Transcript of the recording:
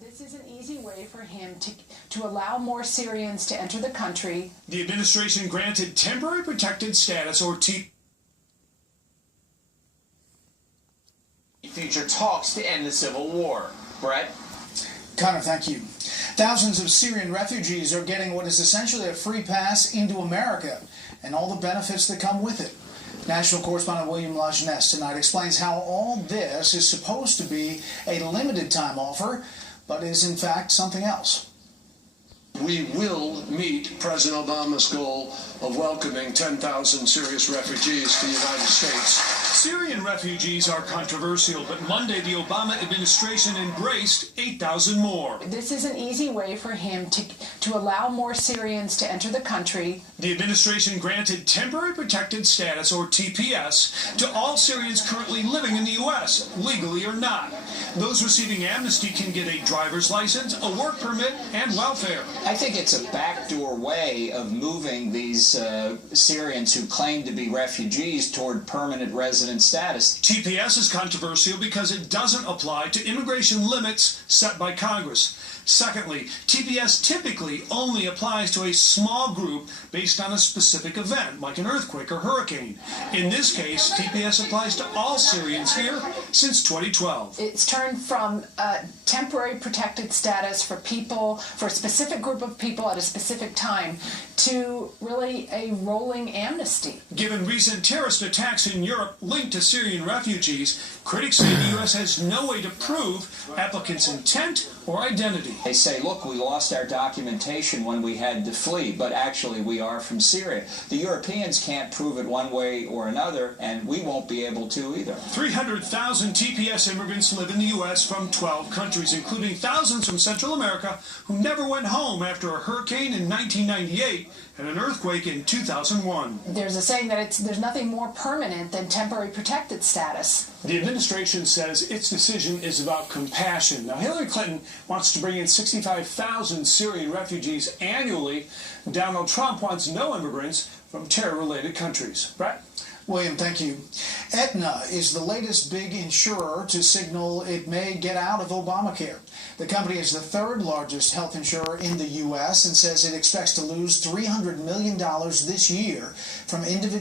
This is an easy way for him to allow more Syrians to enter the country. The administration granted temporary protected status, or future talks to end the civil war. Brett? Connor, thank you. Thousands of Syrian refugees are getting what is essentially a free pass into America and all the benefits that come with it. National correspondent William Lajeunesse tonight explains how all this is supposed to be a limited time offer, but is in fact something else. We will meet President Obama's goal of welcoming 10,000 Syrian refugees to the United States. Syrian refugees are controversial, but Monday the Obama administration embraced 8,000 more. This is an easy way for him to allow more Syrians to enter the country. The administration granted temporary protected status, or TPS, to all Syrians currently living in the U.S., legally or not. Those receiving amnesty can get a driver's license, a work permit, and welfare. I think it's a backdoor way of moving these Syrians who claim to be refugees toward permanent resident status. TPS is controversial because it doesn't apply to immigration limits set by Congress. Secondly, TPS typically only applies to a small group based on a specific event, like an earthquake or hurricane. In this case, TPS applies to all Syrians here since 2012. It's turned from temporary protected status for a specific group of people at a specific time, to really a rolling amnesty. Given recent terrorist attacks in Europe linked to Syrian refugees, critics say the U.S. has no way to prove applicants' intent or identity. They say, look, we lost our documentation when we had to flee, but actually we are from Syria. The Europeans can't prove it one way or another, and we won't be able to either. 300,000 TPS immigrants live in the U.S. from 12 countries, including thousands from Central America who never went home after a hurricane in 1998 and an earthquake in 2001. There's a saying that there's nothing more permanent than temporary protected status. The administration says its decision is about compassion. Now, Hillary Clinton wants to bring in 65,000 Syrian refugees annually. Donald Trump wants no immigrants from terror-related countries. Brett? William, thank you. Aetna is the latest big insurer to signal it may get out of Obamacare. The company is the third largest health insurer in the U.S. and says it expects to lose $300 million this year from individual